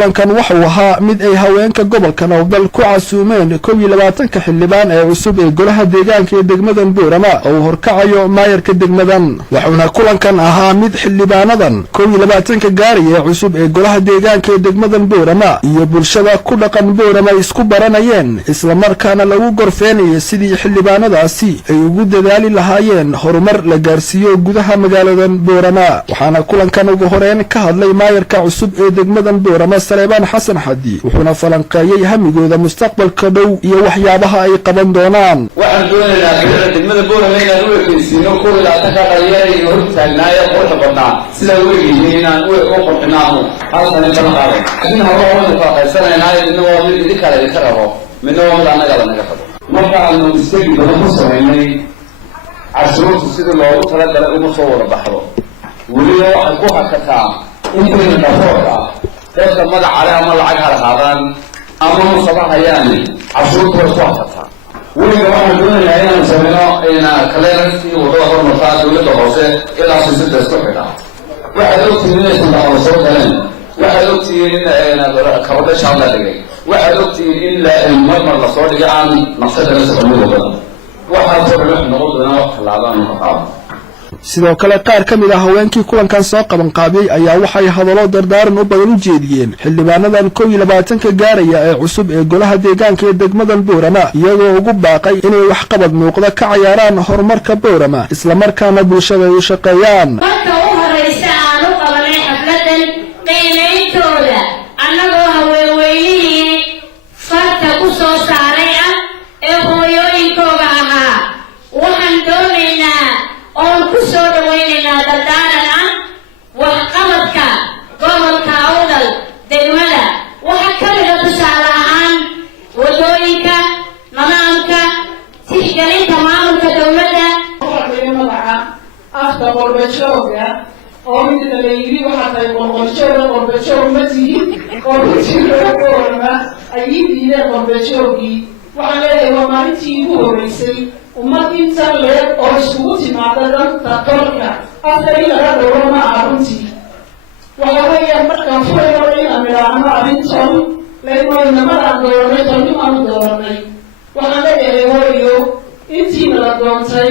kulankan wuxuu ahaa mid ay haweenka gobolka Nowdal ku casuumeen 22 xildhibaan ee cusub ee golaha deegaanka ee degmadan Boorama oo horkacayo maayarka degmadan waxaana kulankan ahaa mid xildhibaanadan 22 gaari ee cusub ee golaha deegaanka ee degmadan Boorama iyo bulshada ku dhaqan Boorama isku baranayeen isla markaana lagu gorfeenay sidii xildhibaanadaasi ay ugu dadaali lahaayeen horumar la gaarsiiyo gudaha magaaladan Boorama waxaana kulankan ugu horeen ka hadlay maayarka cusub ee degmadan Boorama Saleebaan Xasan Xadi wuxuuna falanqeeyay hamigooda mustaqbalka dhow iyo waxyaabaha ay qaban doonaan waxaan doonaynaa degmada Boorama inaan u eegaysiino kuwa la taqaaqayay iyo hortaagnaayo qurux badnaa sida uu yahay inaan u qorxinaano halkan inta la qaaday in hore oo ka qaybsanaynaa inuu mid kale ka rabo midna waa anaga naga qabo marka aanu iskii badan ku sameynay cashuurta sida loogu talagalay uma soo wada baxdo waliba waxa ku xakataa inta la dadka magaca ama lacag halaadaan ama musabaxayaan cashuurta ku xakataa waliba waxaan doonayaa inaan sameeyo kaleersi wadada hormarta dawladda hoose ilaa sidoo isku xidha waxa loo tirinaysan la soo galeen waxa loo tirinayna kabada shaalla dhigay waxa loo tirin marmar la soo dhigay aan nafsada la soo dhigay waxa soo noqon doona wax laabaan sidoo kale qaar ka mid ah haweenkii kulankan soo qaban qaabiyay ayaa waxay hadallo dardaaran u badan u jeediyeen xildhibaanadan 22 gaaraya ee cusub ee golaha deegaanka ee degmadan Boorama iyagoo ugu baaqay inay wax qabad muuqda ka ciyaaraan horumarka Boorama isla markaana bulshada u shaqeeyaan marka u horeysa aan u qabanay xafladan qiimeeyntooda annagoo haweenweynihii farta ku soo saaray ah ee hooyooyinkooda ahaa waxaan doonaynaa oon ku soo dhawaynaynaa dardaaran ah waxqabadka gobolka Awdal degmada waxa ka mid ah tusaale ahaan wadooyinka nidaamka tixgelinta maamulka dowladda magaca afka qorbajooga oo mid la yiri waxa tahay qorbajoog ma tihin qorbajoogna ayay diideen qorbajoogi waxaan leeyahay waa maalintii ugu horeysay ummad inta leeg oo isugu timaada danta dalka afka in laga dhowro ma aha runtii waxa weeyaan markaan furayo inaan idhaahno arrintan leynooynamadaan dooranay tolnimaan dooranay waxaan leeyahay hooyo intiina la doontay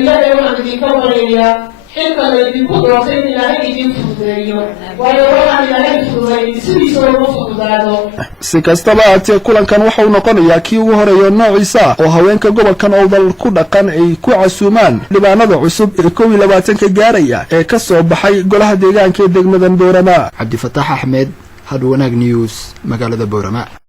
ilaahay waxaan idinka baryayaa xilka laydinku doontay in ilaahay idin fududeeyo waayo waxaan ilaahay fududeeyay sidiisa ugu fududaado si kastaba aatee kulankan wuxuu noqonayaa kii ugu horeeya noociisa oo haweenka gobolka Nowdal ku dhaqan ay ku casuumaan xildhibaanada cusub ee 22 gaaraya ee ka soo baxay golaha deegaanka ee degmadan Boorama Cabdi Fataax Axmed Hadwanaag News magaalada Boorama.